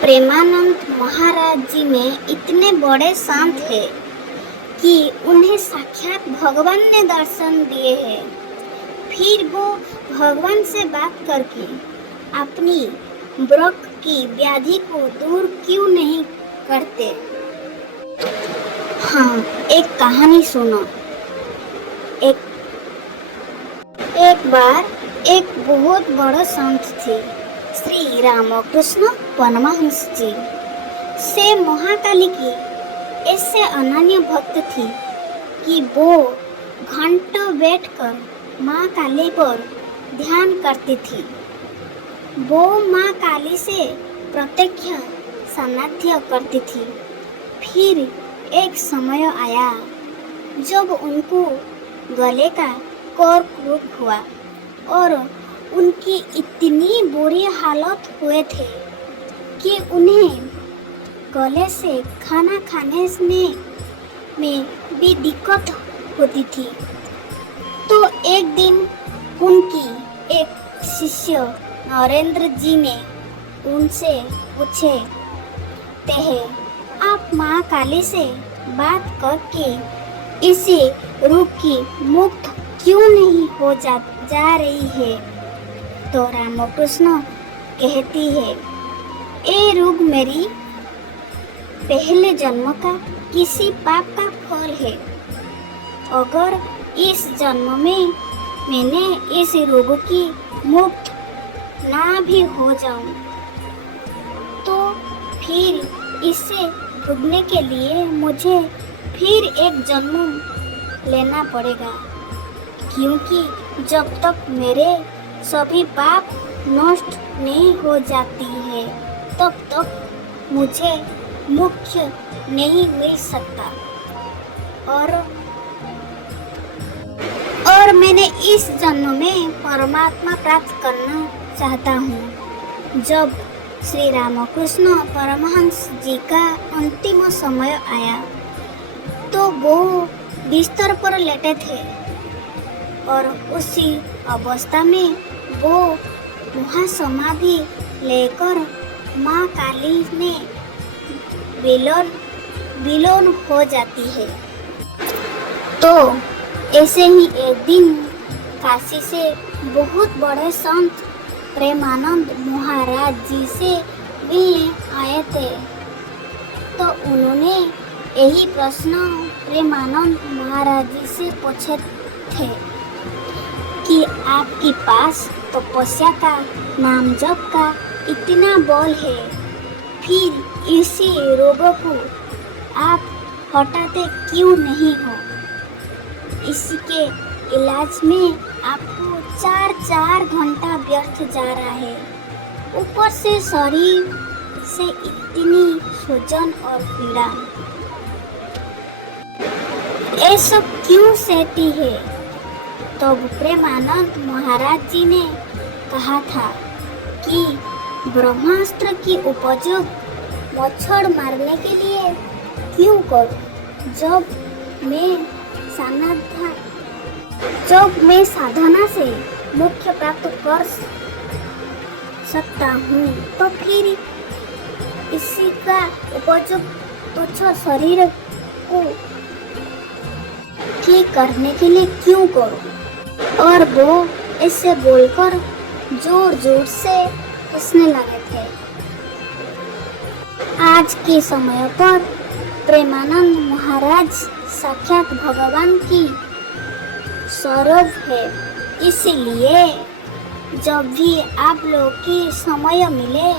प्रेमानंद महाराज जी में इतने बड़े संत हैं कि उन्हें साक्षात भगवान ने दर्शन दिए हैं। फिर वो भगवान से बात करके अपनी वृक्क की व्याधि को दूर क्यों नहीं करते। हाँ, एक कहानी सुनो। एक बार एक बहुत बड़ा संत थे, श्री रामकृष्ण परमहंस जी। से महाकाली की ऐसे अनन्य भक्त थी कि वो घंटों बैठकर माँ काली पर ध्यान करती थी। वो माँ काली से प्रत्यक्ष सान्निध्य करती थी। फिर एक समय आया जब उनको गले का कर्क रोग हुआ और उनकी इतनी बुरी हालत हुए थे कि उन्हें गले से खाना खाने में भी दिक्कत होती थी। तो एक दिन उनकी एक शिष्य नरेंद्र जी ने उनसे पूछे, आप माँ काली से बात करके इसी रोग की मुक्त क्यों नहीं हो जा रही है। तो रामकृष्ण कहती है, ये रोग मेरी पहले जन्म का किसी पाप का फल है। अगर इस जन्म में मैंने इस रोग की मुक्त ना भी हो जाऊं, तो फिर इससे भुगतने के लिए मुझे फिर एक जन्म लेना पड़ेगा, क्योंकि जब तक मेरे सभी पाप नष्ट नहीं हो जाती है तब तक मुझे मोक्ष नहीं मिल सकता। और मैंने इस जन्म में परमात्मा प्राप्त करना चाहता हूँ। जब श्री रामकृष्ण परमहंस जी का अंतिम समय आया तो वो बिस्तर पर लेटे थे और उसी अवस्था में वो महासमाधि लेकर माँ काली में विलीन हो जाती है। तो ऐसे ही एक दिन काशी से बहुत बड़े संत प्रेमानंद महाराज जी से मिलने आए थे। तो उन्होंने यही प्रश्न प्रेमानंद महाराज जी से पूछे थे कि आपके पास तपस्या का नाम जप का इतना बल है, फिर इसी रोग को आप हटाते क्यों नहीं हो। इसके इलाज में आपको 4 घंटा व्यर्थ जा रहा है, ऊपर से शरीर से इतनी सूजन और पीड़ा, ये सब क्यों सहती है। तब प्रेमानंद महाराज जी ने कहा था कि ब्रह्मास्त्र की उपयोग मच्छर मारने के लिए क्यों करूं, जब मैं साधना से मोक्ष प्राप्त कर सकता हूँ, तो फिर इसी का उपयोग तुच्छ शरीर को ठीक करने के लिए क्यों करूं। और वो इससे बोलकर जोर जोर से हंसने लगे थे। आज के समय पर प्रेमानंद महाराज साक्षात भगवान की स्वरूप है। इसलिए जब भी आप लोग की समय मिले